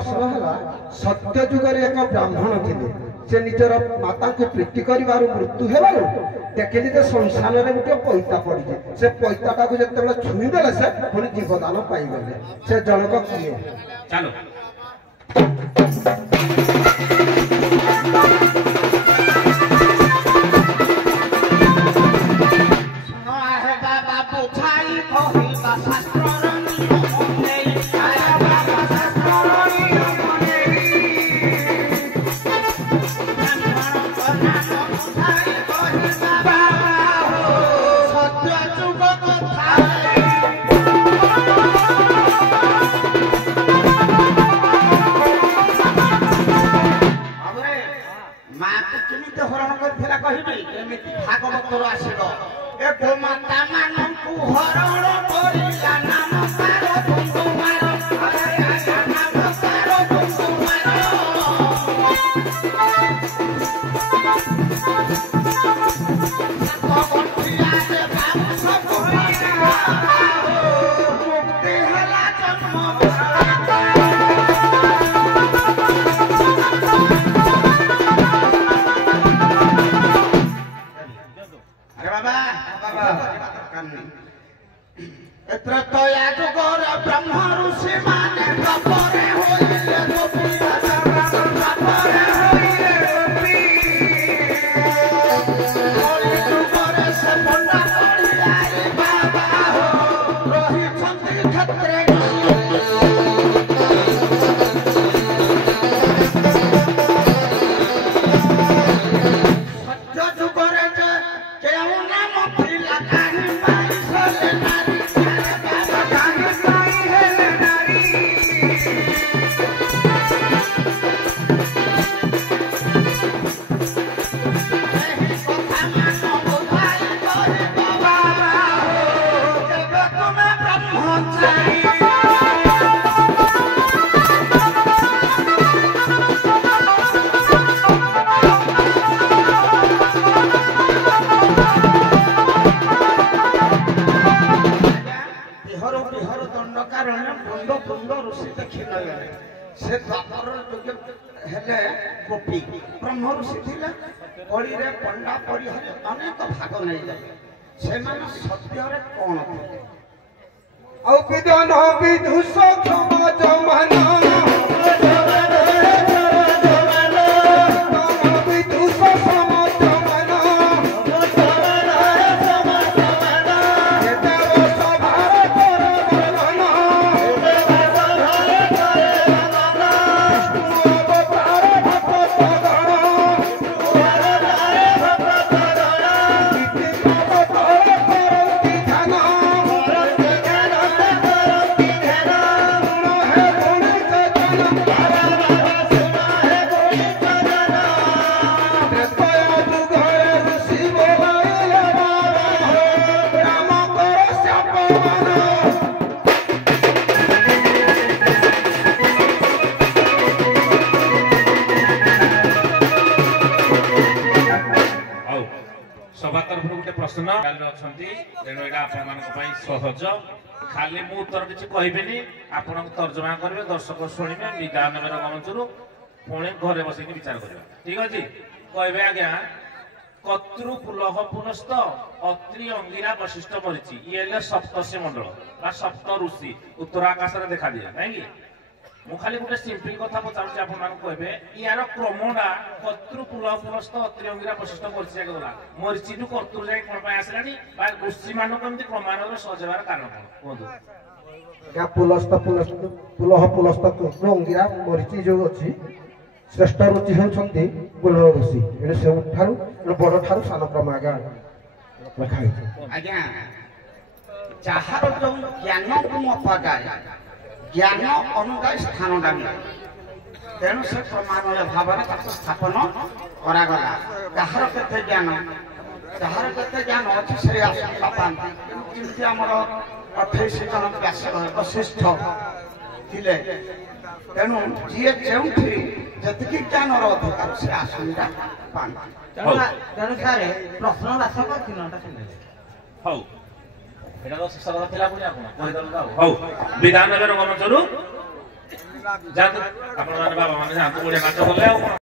प्रश्न है सत्य जुगर एक ब्राह्मण थे से निजर माता को प्रीति कर मृत्यु हेबार देखिली जे संसार में गोटे पैता पड़ी से पैताटा को जो छुईदे से पुणी जीवदान पाइगले से जनक किए चलो भागवतर आसब ए गोमाता मानू हरण करिला नाम तारो तुंदु मार नाम तारो तुंदु मार गंठिया से बाबू सब मुक्ति हला जन्म ब्रह्म ऋषि माने तपरे होइले गोपी तपरे होइले गोपी करे से पंडा आई बाबा हो रही छंदी क्षेत्रे सत्य जुगरे जे केउ नाम थिला काहि पाई सले नारी से द्वापर हेले गोपी ब्रह्म ऋषि थिले कली रे पंडा परिहरे अनेक भाग नहीं जाए से माने सत्य रे कोन थे औ विद्वान विदुष समाज माना सहज खाली मु उत्तर किसी कहबेनी आपण तर्जमा करेंगे दर्शक शुणे विधान रंगमंचरू पुणी घरे बस विचार करवा ठीक अच्छे कहे आज्ञा कतृपुलह पुनस्त अत्रि अंगिरा वशिष्ठ मरीचि ये सप्तर्षि मंडल सप्त ऋषि उत्तर आकाश में देखा दिए नहीं मु खाली गोटे सिंपल कथा पचार आपे यार क्रमटा कतृपुलह पुनस्त अत्रि अंगिरा वशिष्ठ मरीचि गला मरीचि टू कर्तृ जाए कौन आसला ऋषि मान कमी क्रमान्वय सजेबार कारण कौन कहतु पुलस्त पुलह पुलस्त अंगिरा मरीचि जो अच्छी श्रेष्ठ ऋषि होती गुण ऋषि ये बड़ ठार सान क्रम आज्ञा रखाई आज्ञा जार जो ज्ञान को मपाए ज्ञान अनुदाय स्थान मिले तेणु से क्रमान्वय भाव स्थापन करागला कार के ज्ञान जार के ज्ञान अच्छे से आशंका पाती आमर 28 जन व्यास वशिष्ठ थे तेणु जी जो जी ज्ञान अधिकार से आशंका पाती प्रश्न विधान रंगमंचरू ଯାଆନ୍ତୁ ଆପଣମାନେ ବାବାମାନେ ଯାଆନ୍ତୁ, ବଢିଆ ନାଚ କଲେ ଆଉ କଣ।